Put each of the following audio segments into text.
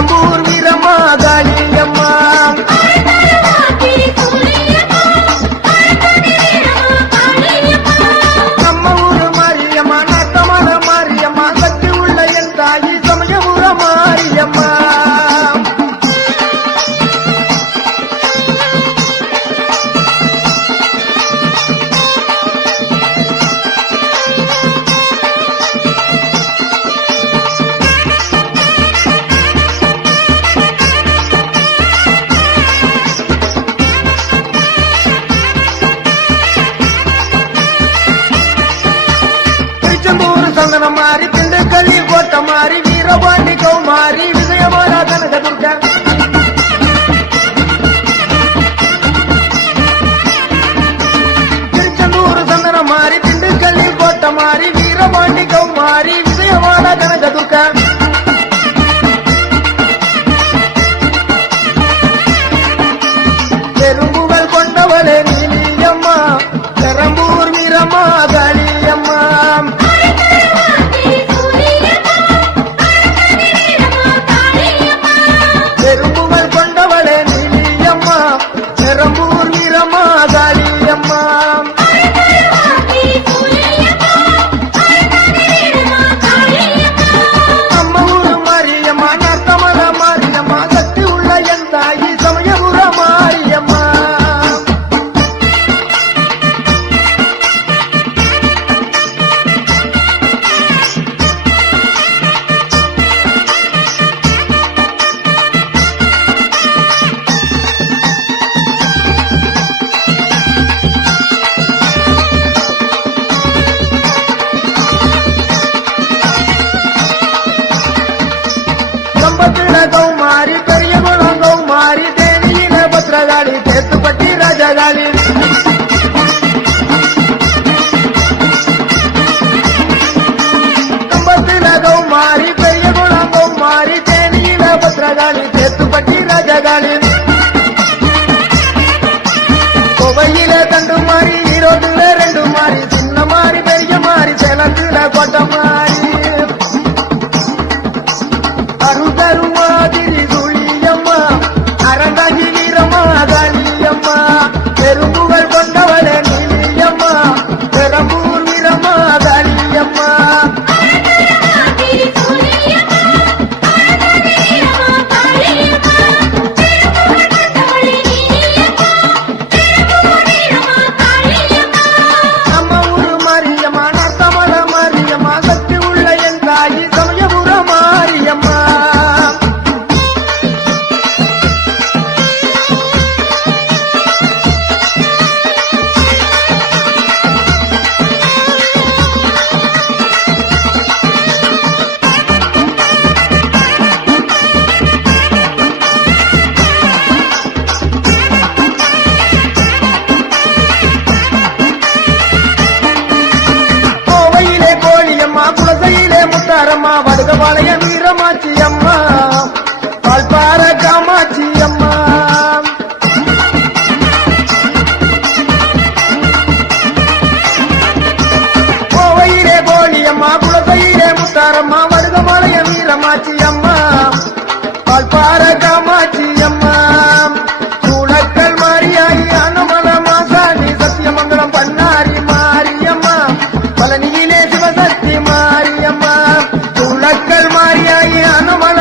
பெரம்பூர் வீரம்மா காளியம்மா நம்ம ஊரு மாரியம்மா நாட்டமான மாரியம்மா சக்தி உள்ள என் தாயி சமயபுர மாரியம்மா சந்தனம் மாறி திண்டுக்கல்லில் கோட்ட மாறி வீரபாண்டி கௌமாரி விஜயமாலா கனகதுர்கா திருச்செந்தூர் சந்தனம் மாறி திண்டுக்கல்லில் கோட்ட மாறி வீரபாண்டி கௌமாரி விஜயமாலா கனகதுர்கா பெரும்புகள் கொண்டவளே நீலியம்மா பெரம்பூர் வீரம்மா காளியம்மா பெரும்புகள் கொண்டவளே நீலியம்மா பெரம்பூர் வீரம்மா காளியம்மா நம்ம ஊரு மாரியம்மா நாட்டமல மாரியம்மா சக்தி உள்ள என் தாயி சமயபுர மாரியம்மா கௌமாரி பெரிய குளம் கௌமாரி தேனியில பத்ரகாளி தேத்துப்பட்டி ராஜகாளி கம்பத்தில கௌமாரி பெரிய குளம் கௌமாரி தேனியில பத்ரகாளி தேத்துப்பட்டி ராஜகாளி கோவையில தண்டு மாறி ஈரோட்டுல ரெண்டு மாறி சின்ன மாறி பெரிய மாறி சேலத்துல கொட்ட மாறி அருதருமாதிரி துளியம்மா அரண்டாகி வீரம்மா காளியம்மா பெரும்புகள் கொண்டவளே நீலியம்மா பெரம்பூர் வீரம்மா காளியம்மா நம்ம ஊரு மாரியம்மா நாட்டமல மாரியம்மா சக்தி உள்ள என் தாயி சமயபுர மாரியம்மா கோவையிலே கோழியம்மா குலசையிலே முத்தாரம்மா வடுகபாளைய வீரமாச்சி அம்மா பால்பார காமாட்சி அம்மா கோவையிலே கோழியம்மா குலசையிலே முத்தாரம்மா வடுகபாளைய வீரமாச்சி அம்மா பால்பார காமாட்சி அம்மா சூளக்கல் மாரியாயி அனுமல மாசாணி சத்தியமங்கலம் பண்ணாரி மாரியம்மா பழனியிலே சிவசக்தி மாரியம்மா சூளக்கல் மாரியாயி அனுமல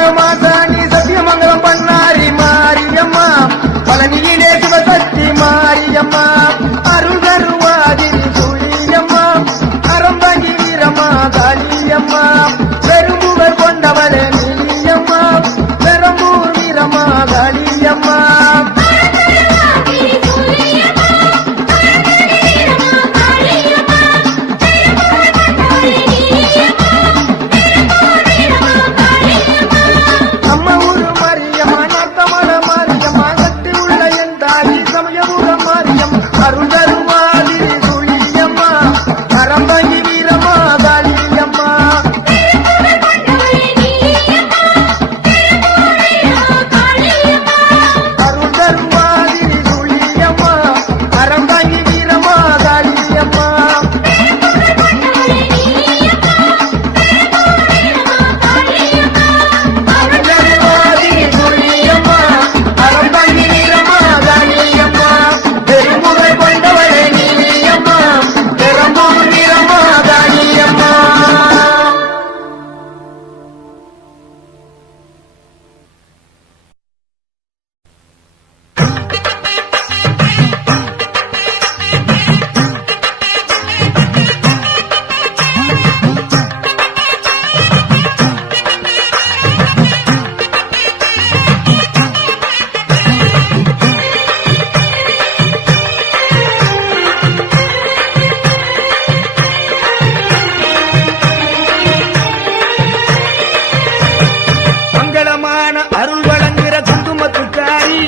அருள் வழங்குற குங்குமத்துக்காரி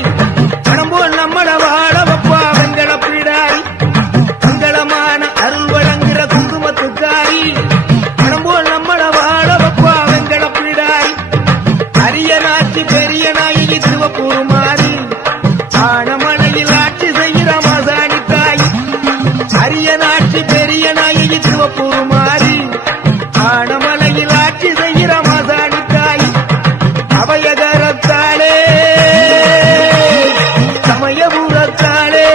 பணம் போல் நம்மள வாழ வப்பா வெங்கட பிடாரி மங்களமான அருள் வழங்குற குங்குமத்துக்காரி பணம் போல் நம்மள வாழ வப்பா வெங்கட பிடாரி அரிய நாச்சி பெரிய நாயகி சிவப்பூர் மாறி ஆனமலையில் ஆட்சி செய்கிற மாசாணி தாய் அரிய நாச்சி பெரிய நாயகி சிவப்பூர் மாறி ஆனமலையில் ஆட்சி செய்கிற மாசாணி தாய் அபயகரத்தாளே சமயபுரத்தாளே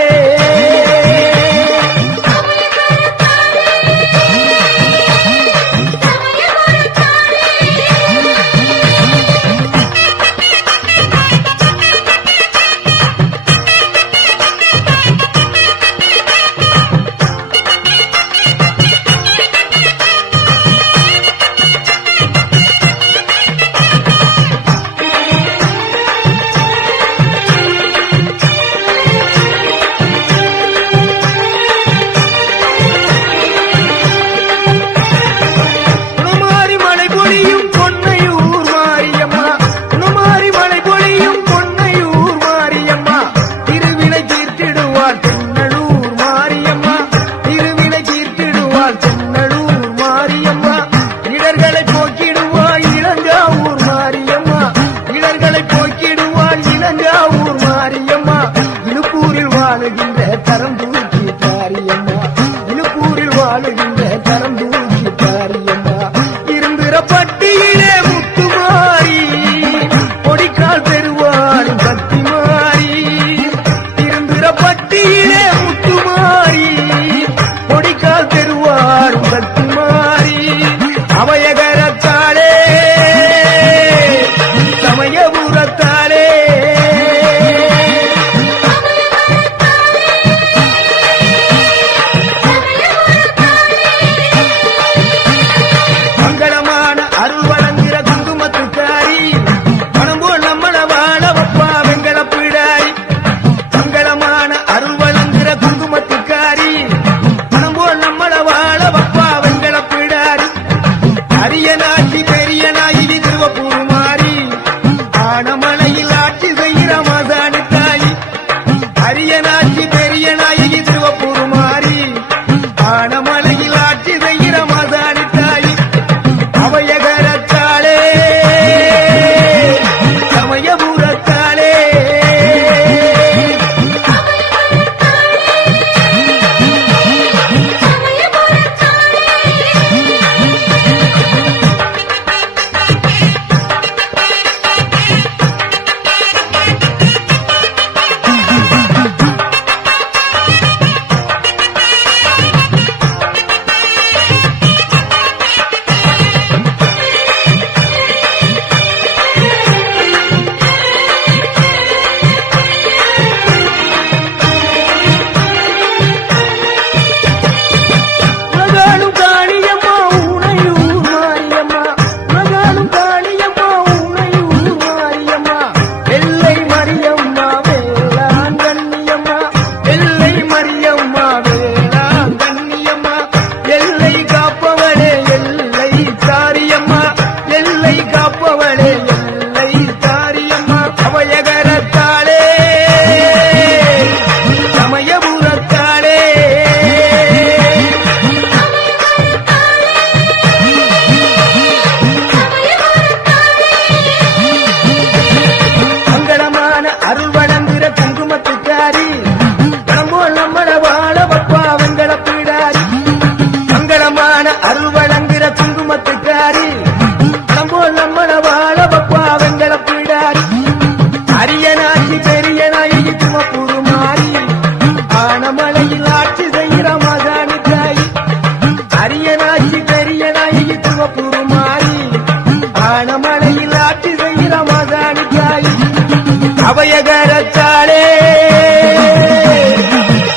அபயகரத்தாளே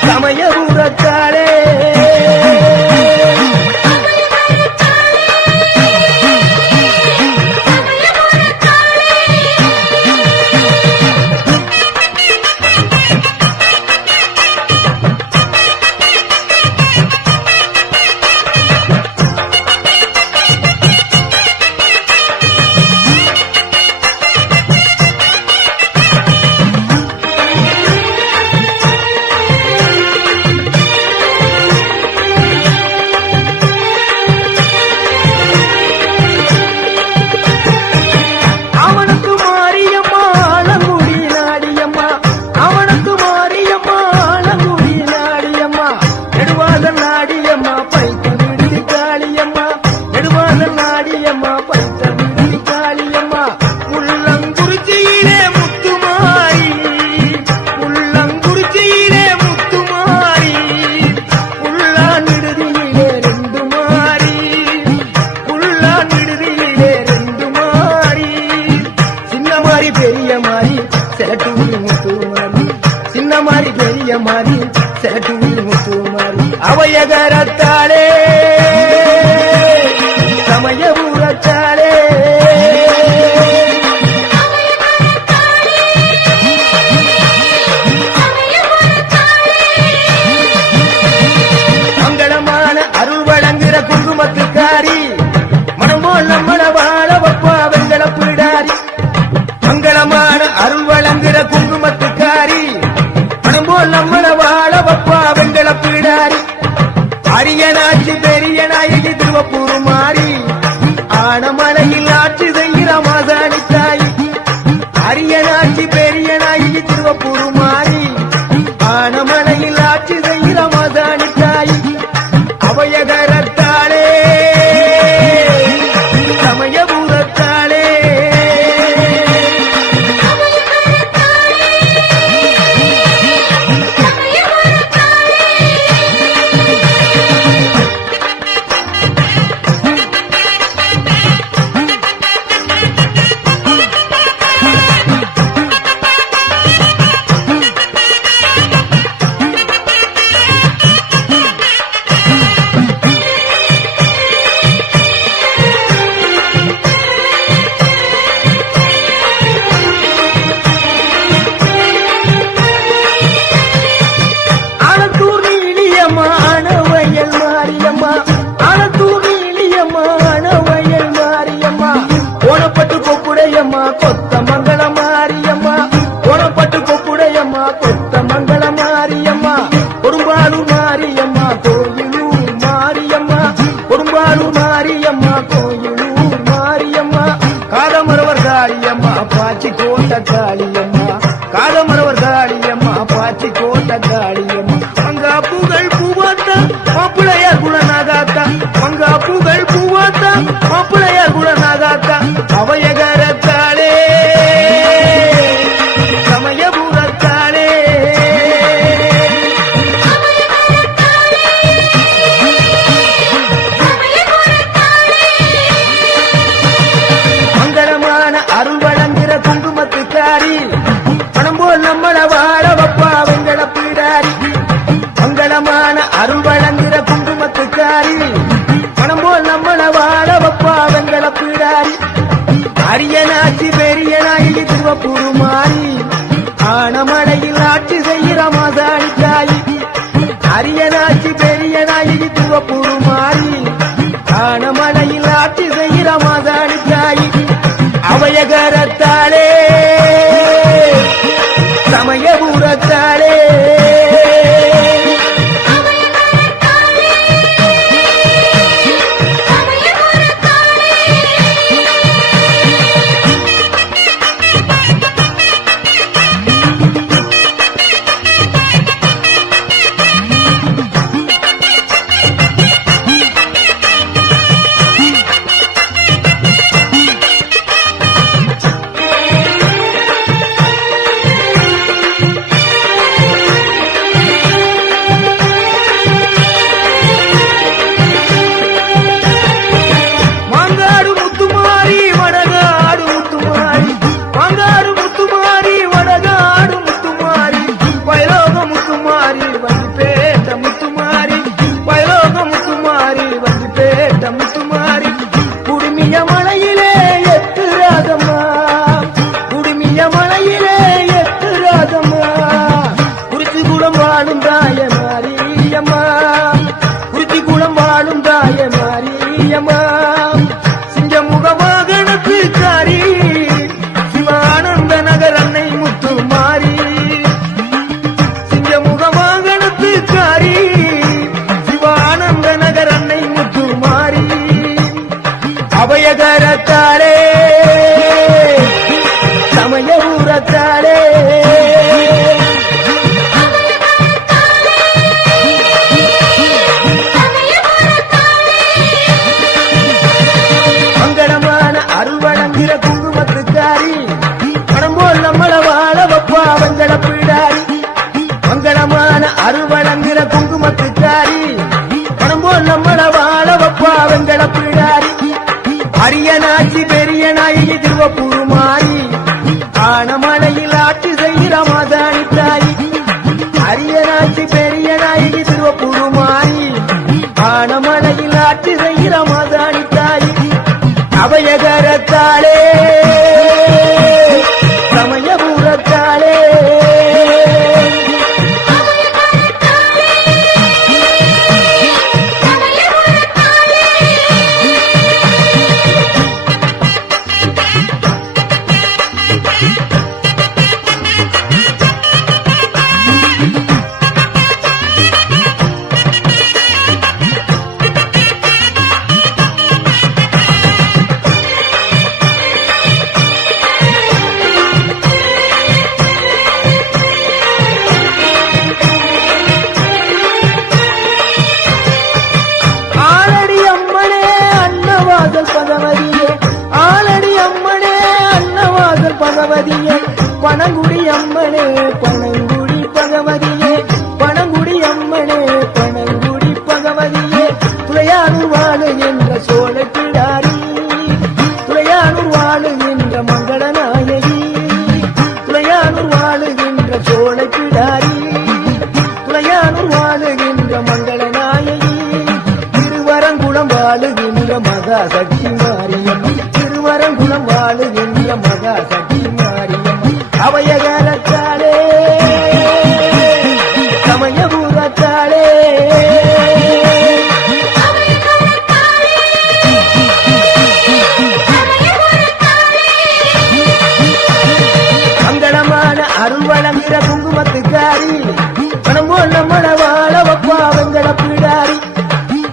சமயபுரத்தாளே மாறி பெரிய மாறி செலட்டூரி முத்து மாறி சின்ன மாறி பெரிய மாறி செலட்டூரி முத்து மாறி அவையகரத்தாளே சமயபுரத்தாளே மங்களமான அருள் வழங்குற குங்குமத்துக்காரி மனமோல் நம்மள வாழ வப்பா வெங்கல பிடாரி மங்களமான அருள் வழங்குற குங்குமத்துக்காரி மனமோல் நம்மள வாழ வப்பா வெங்கல பிடாரி அரியனாட்சி பெரிய நாயகி திருவப்பூர் மாறி ஆனமலையில் ஆட்சி செய்கிற மாசாணி தாய் அரியனாட்சி பெரிய நாயகி திருவப்பூர் மாறி ஆனமலையில் ஆட்சி செய்கிற மாசாணி தாய் அவையகரத்தாளே சமயபுரத்தாளே கொத்த மங்கள மாரியம்மா கோணப்பட்டு கொப்புடையம்மா கொத்த மங்கள மாரியம்மா கொடும்பாலூர் மாரியம்மா கோயிலூர் மாரியம்மா கொடும்பாலூர் மாரியம்மா கோயிலூர் மாரியம்மா காதமரவர் காளியம்மா பாச்சி கோட்ட காளியம்மா காதமரவர் காளியம்மா பாச்சி கோட்ட காளியம்மா மங்கா பூகள் பூவாத்தா மாப்பிளையார் குணநாகாத்தா மங்கா பூகள் பூவாத்தா மாப்பிளையார் குணநாகாத்தா அவையகரத்தாளே சமயபுரத்தாளே மங்களமான அருள் வழங்குற குங்குமத்துக்காரி பணம் போல் நம்மள வாழ வப்பா வெங்கல பிடாரி மங்களமான அருள் வழங்குற குங்குமத்துக்காரி பணம் போல் நம்மள வாழ வப்பா வெங்கல பிடாரி அரியனாட்சி பெரிய நாயகி திருவப்பூர் மாறி ஆனமலையில் ஆட்சி செய்கிற மாசாணி தாய் அரியனாட்சி பெரிய நாயகி திருவப்பூர் மாறி ஆனமலையில் ஆட்சி செய்கிற மாசாணி தாய் அவையகரத்தாளே சமயபுரத்தாளே முத்துமாரி குடுமிய மலையிலே எத்துராதம்மா குடுமிய மலையிலே எத்துராதம்மா குறிச்சி குளம் வாழும் தாய மாரியம்மா குறிச்சி குளம் வாழும் தாய மாரியம்மா சிங்கமுகவாகனத்துக்காரி சிவானந்த நகர் அன்னை முத்துமாரி சிங்கமுகவாகனத்துக்காரி சிவானந்த நகர் அன்னை முத்துமாரி அபயகரத்தாளே சமயபுரத்தாளே மங்களமான அருள் வழங்குகிற குங்குமத்துக்காரி பணம் போல் நம்மள வாழ வப்பா வெங்கல பிடாரி மங்களமான அருள் வழங்குகிற குங்குமத்துக்காரி பணம் போல் நம்மள வாழ வப்பா வெங்கல பிடாரி அரியனாட்சி பெரிய நாயகி திருவப்பூர் மாறி அபயகரத்தாளே சமயபுரத்தாளே பகவதியே பனங்குடி அம்மனே பனங்குடி பகவதியே பனங்குடி அம்மனே பனங்குடி பகவதியே துளையானூர் வாழுகின்ற சோழ கிடாரி துளையானூர் வாழுகின்ற மங்களநாயகி துளையானூர் வாழுகின்ற சோழ கிடாரி துளையானூர் வாழுகின்ற மங்களநாயகி திருவரங்குளம் வாழுகின்ற மகா சக்தி மாரியம்மா திருவரங்குளம் வாழுகின்ற மகா சக்தி அபயகரத்தாளே சமயபுரத்தாளே மங்களமான அருள் வழங்குகிற குங்குமத்துக்காரி பணம் போல் நம்மள வாழ வப்பா வெங்கட பிடாரி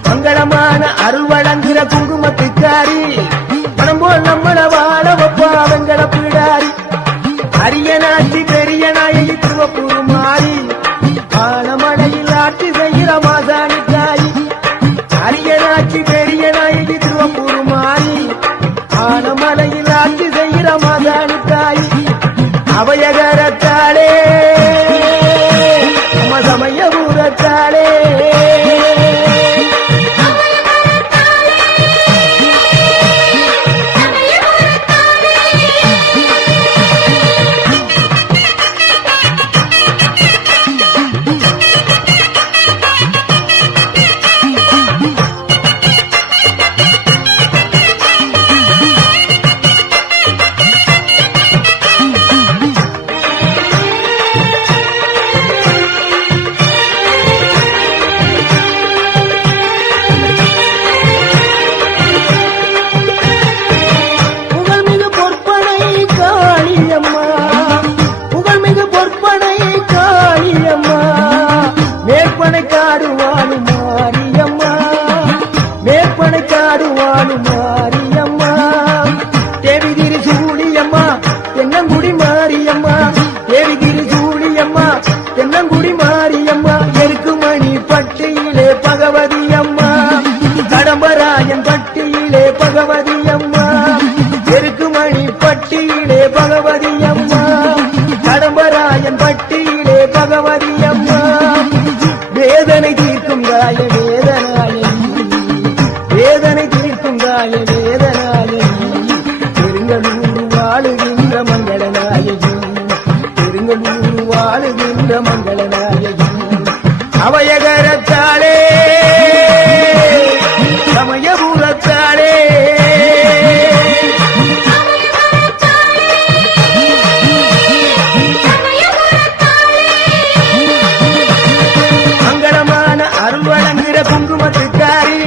மங்களமான அருள் வழங்குகிற குங்குமத்துக்காரி பணம் போல் நம்மள வாழ வப்பா வெங்கட பிடாரி அரியனாட்சி பெரிய நாயகி திருவப்பூர் மாறி ஆனமடையில் ஆட்சி செய்கிற மாசாணி தாய் அரியனாட்சி பெரிய நாயகி திருவப்பூர் மாறி ஆனமலையில் ஆட்சி செய்கிற மாசாணி தாய் அபயகரத்தாளே நம்ம சமயபுரத்தாளே மாரியம்மா தேவி திருசூழியம்மா தென்னங்குடி மாரியம்மா தேவி திருசூழியம்மா தென்னங்குடி மாரியம்மா எருக்குமணி பட்டியிலே பகவதி அம்மா கடம்பராயன் பட்டியிலே பகவதி அம்மா எருக்குமணி பட்டியிலே பகவதி அம்மா கடம்பராயன் பட்டியிலே பகவதி அம்மா வேதனை தீர்க்கும் காய வேதனாயி வேதனை தீர்க்கும் காய வேதனாயி பெருங்கலூர் வாழுகின்ற மங்களநாயகி பெருங்கலூர் வாழுகின்ற மங்களநாயகி அபயகரத்தாளே சமயபுரத்தாளே மங்களமான அருள் வழங்குகிற குங்குமத்துக்காரி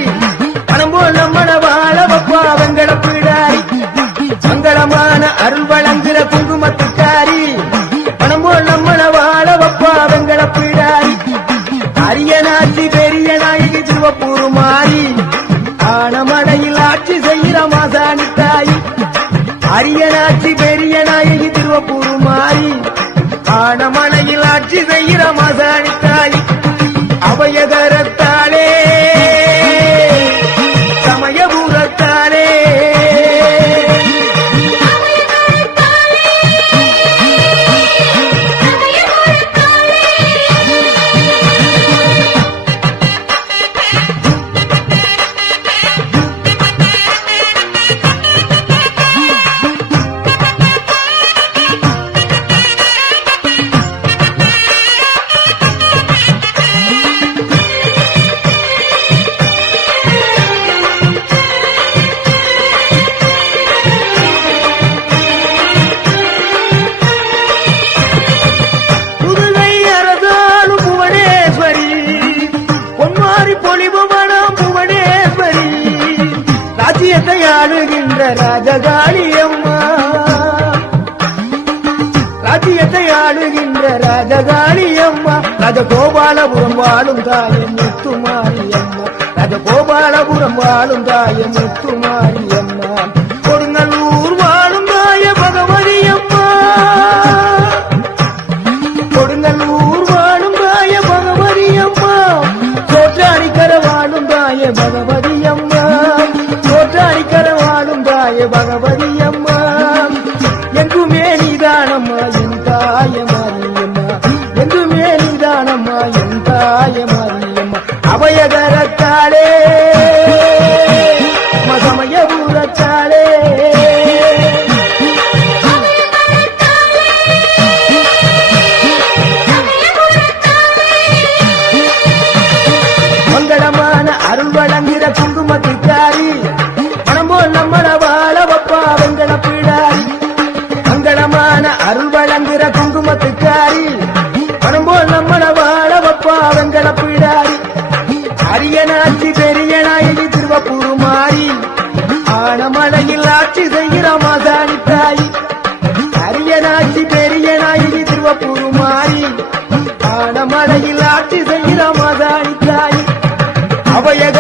வெங்கட பிடாரி மங்களமான அருள் வழங்குகிற குங்குமத்துக்காரி பணம் போல் நம்மள வாழ வப்பா வெங்கட பிடாரி அரியனாட்சி பெரிய நாயகி திருவப்பூர் மாறி ஆனமடையில் ஆட்சி செய்கிற மாசாணி தாய் அரியனாட்சி பெரிய நாயகி திருவப்பூர் மாறி ஆனமடையில் ஆட்சி செய்கிற மாசாணி தாய் அபயகரத்தாளே சமயபுரத்தாளே ராஜ்யத்தை ஆளுகின்ற ராஜகாளி அம்மா ராஜகோபாலபுரம் வாழும் தாயே முத்துமாரி அம்மா ராஜகோபாலபுரம் வாழும் தாயே முத்துமாரி அம்மா கொடுங்கல்லூர் வாழும் தாயே பகவதி அம்மா கொடுங்கல்லூர் வாழும் தாயே பகவதி அம்மா சோற்றாணிக்கர வாழும் தாயே பகவதி அம்மா சோற்றாணிக்கர வாழும் தாயே பகவதி அம்மா எங்குமே நீதானம்மா என் தாய மாரியம்மா எங்குமே நீதானம்மா என் தாய மாரியம்மா அபயகரத்தாளே மசமயபூரத்தாளே மங்களமான அருள் வழங்குகிற குங்குமத்துக்காரி மனம்போல் நம்மள வாழ வப்பா வெங்கட பிடாரி மங்களமான அருள் வழங்குகிற குங்குமத்துக்காரி மனம்போல் நம்மள வாழ வப்பா வெங்கட பிடாரி அரியனாட்சி பெரிய நாயகி திருவப்பூர் மாறி ஆனமலையில் ஆட்சி செய்கிற மாசாணி தாய் அரியனாட்சி பெரிய நாயகி திருவப்பூர் மாறி ஆனமலையில் ஆட்சி செய்கிற மாசாணி தாய் அபயக